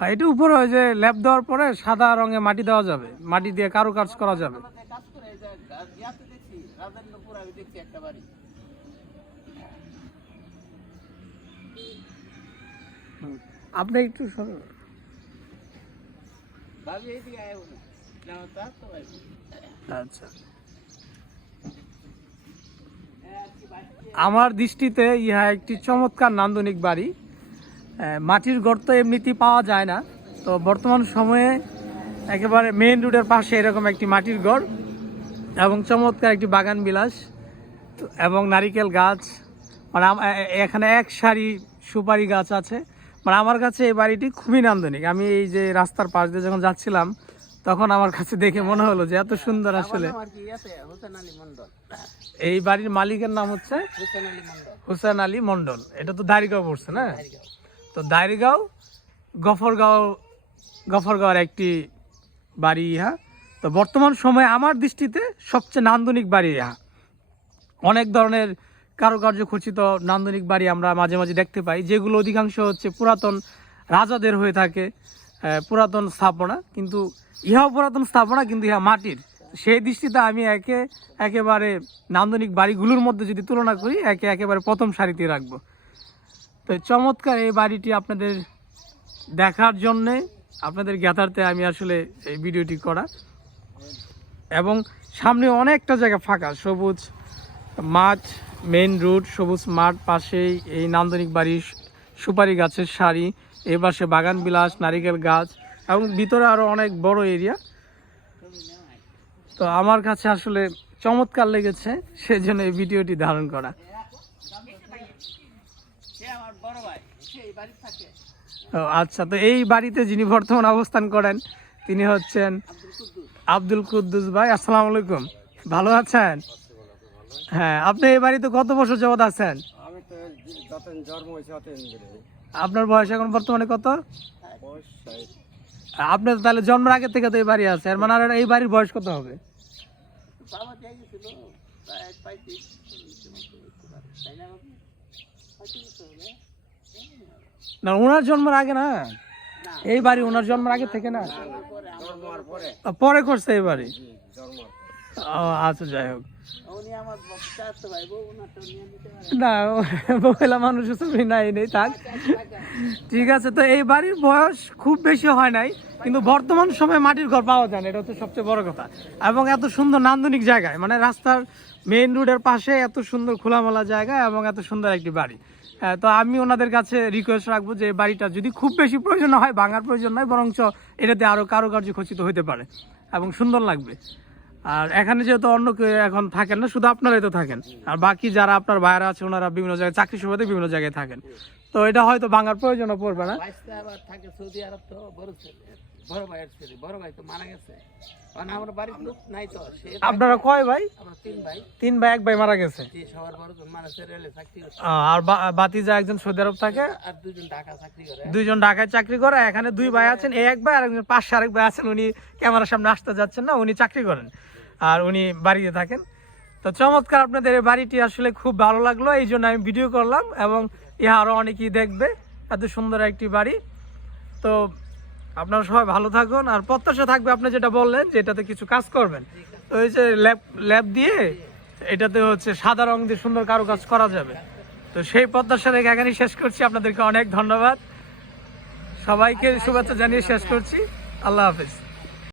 আর এটা উপরে ওই যে ল্যাপ দেওয়ার পরে সাদা রঙে মাটি দেওয়া যাবে। মাটি দিয়ে কারও কাজ করা যাবে। আপনি একটু আচ্ছা। আমার দৃষ্টিতে ইহা একটি চমৎকার নান্দনিক বাড়ি। মাটির গর্ত এমনিতেই পাওয়া যায় না। তো বর্তমান সময়ে একেবারে মেইন রোডের পাশে এরকম একটি মাটির গড় এবং চমৎকার একটি বাগান বিলাস এবং নারিকেল গাছ। মানে এখানে এক সারি সুপারি গাছ আছে। মানে আমার কাছে এই বাড়িটি খুবই নান্দনিক। আমি এই যে রাস্তার পাশ দিয়ে যখন যাচ্ছিলাম তখন আমার কাছে দেখে মনে হলো যে এত সুন্দর আসলে। এই বাড়ির মালিকের নাম হচ্ছে হোসেন আলী মন্ডল হুসেন আলী মন্ডল এটা তো দাড়িগাঁও পড়ছে না? তো দাড়িগাঁও গফরগাঁও গফরগাঁওয়ের একটি বাড়ি ইহা। তো বর্তমান সময়ে আমার দৃষ্টিতে সবচেয়ে নান্দনিক বাড়ি ইহা। অনেক ধরনের কারুকার্য খচিত নান্দনিক বাড়ি আমরা মাঝে মাঝে দেখতে পাই, যেগুলো অধিকাংশ হচ্ছে পুরাতন রাজাদের হয়ে থাকে পুরাতন স্থাপনা। কিন্তু ইহাও পুরাতন স্থাপনা, কিন্তু ইহা মাটির। সেই দৃষ্টিতে আমি একে, একেবারে নান্দনিক বাড়িগুলোর মধ্যে যদি তুলনা করি, একে একেবারে প্রথম সারিতে রাখব। তো চমৎকার এই বাড়িটি আপনাদের দেখার জন্যে, আপনাদের জ্ঞাতার্থে আমি আসলে এই ভিডিওটি করা। এবং সামনে অনেকটা জায়গা ফাঁকা, সবুজ মাঠ মেইন রোড সবুজ মাঠ পাশেই এই নান্দনিক বাড়ি সুপারি গাছের সারি এই পাশে বাগান বিলাস, নারিকেল গাছ, এবং ভিতরে আরও অনেক বড় এরিয়া তো আমার কাছে আসলে চমৎকার লেগেছে সেই জন্য এই ভিডিওটি ধারণ করা সে আমার বড় ভাই সে এই বাড়ি থাকে ও আচ্ছা তো এই বাড়িতে যিনি বর্তমান অবস্থান করেন তিনি হচ্ছেন আব্দুল কুদ্দুস। ভাই আসসালামু আলাইকুম। ভালো আছেন? হ্যাঁ আপনি এই বাড়িতে কত বছর যাবত আছেন? আপনার বয়স এখন বর্তমানে কত? বয়স ষাট। আপনি তাহলে জন্মের আগে থেকে তো এই বাড়ি আছে এর মানে আর এই বাড়ির বয়স কত হবে বাবা দিয়ে গেছিল প্রায় পঁয়ত্রিশ চল্লিশের মতো হতে পারে। তাই না বাবু? পঁয়ত্রিশ বছর হবে? না ওনার জন্মের আগে না? এই বাড়ি ওনার জন্মের আগে থেকে না? পরে করছে এই বাড়ি? আচ্ছা যাই হোক। না মহিলা মানুষ ছবি নাই নেই থাক। ঠিক আছে তো এই বাড়ির বয়স খুব বেশি হয় নাই কিন্তু বর্তমান সময়ে মাটির ঘর পাওয়া যায় না এটা হচ্ছে সবচেয়ে বড় কথা। এবং এত সুন্দর নান্দনিক জায়গায় মানে রাস্তার মেইন রোডের পাশে এত সুন্দর খোলামেলা জায়গা এবং এত সুন্দর একটি বাড়ি। হ্যাঁ, তো আমি ওনাদের কাছে রিকোয়েস্ট রাখব যে বাড়িটা যদি খুব বেশি প্রয়োজন হয় ভাঙার প্রয়োজন নয় বরঞ্চ এটাতে আরও কারুকার্য খচিত হতে পারে এবং সুন্দর লাগবে। আর এখানে যেহেতু অন্য কেউ এখন থাকেন না, শুধু আপনারাই তো থাকেন। আর বাকি যারা আপনার বাইরে আছে, ওনারা বিভিন্ন জায়গায় চাকরি সুবাদে বিভিন্ন জায়গায় থাকেন। তো এটা হয়তো ভাঙার প্রয়োজনও পড়বে না। বড় ভাইয়ের ছেলে বড় ভাই তো মারা গেছে। কারণ আমার বাড়ির লোক নাই তো সে আপনারা কয় ভাই? আমরা তিন ভাই। তিন ভাই এক ভাই মারা গেছে? যে সবার বড় জন মারা গেছে রেলে চাকরি করে আর বাতিজা একজন সৌদি আরব থাকে? আর দুজন ঢাকা চাকরি করে। দুইজন ঢাকায় চাকরি করে এখানে দুই ভাই আছেন এই এক ভাই আর একজন পাশে আরেক ভাই আছেন উনি ক্যামেরার সামনে আসতে যাচ্ছেন না উনি চাকরি করেন। আর উনি বাড়িতে থাকেন। তো চমৎকার আপনাদের এই বাড়িটি আসলে খুব ভালো লাগল এই জন্য আমি ভিডিও করলাম এবং ইহা আরও অনেকেই দেখবে এত সুন্দর একটি বাড়ি। তো আপনারা সবাই ভালো থাকুন, আর প্রত্যাশা থাকবে আপনি যেটা বললেন যে এটাতে কিছু কাজ করবেন। তো এই যে ল্যাব ল্যাব দিয়ে এটাতে হচ্ছে সাদা রং দিয়ে সুন্দর কারও কাজ করা যাবে। তো সেই প্রত্যাশা রেখে এখানেই শেষ করছি। আপনাদেরকে অনেক ধন্যবাদ। সবাইকে শুভেচ্ছা জানিয়ে শেষ করছি। আল্লাহ হাফিজ।